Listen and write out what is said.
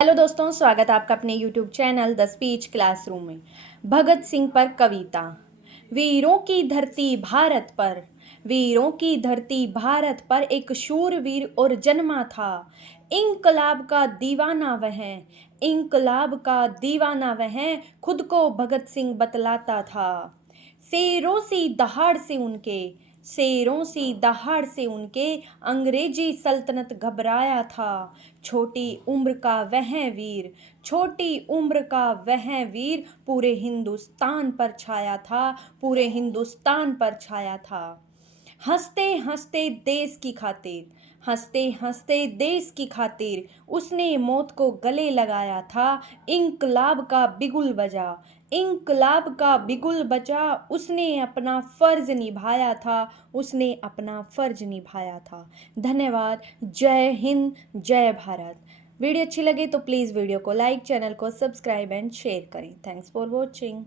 Hello दोस्तों, स्वागत है आपका अपने YouTube channel the speech classroom में। भगत सिंह पर कविता। वीरों की धरती भारत पर, वीरों की धरती भारत पर एक शूरवीर और जन्मा था। इंकलाब का दीवाना वह, इंकलाब का दीवाना वह, खुद को भगत सिंह बतलाता था। शेरों सी दहाड़ से उनके, शेरों सी दहाड़ से उनके अंग्रेजी सल्तनत घबराया था। छोटी उम्र का वह वीर, छोटी उम्र का वह वीर पूरे हिंदुस्तान पर छाया था, पूरे हिंदुस्तान पर छाया था। हंसते हंसते देश की खातिर, हंसते हंसते देश की खातिर उसने मौत को गले लगाया था। इंकलाब का बिगुल बजा, इंकलाब का बिगुल बजा, उसने अपना फर्ज निभाया था, उसने अपना फर्ज निभाया था। धन्यवाद। जय हिंद, जय भारत। वीडियो अच्छी लगे तो प्लीज़ वीडियो को लाइक, चैनल को सब्सक्राइब एंड शेयर करें। Thanks for watching.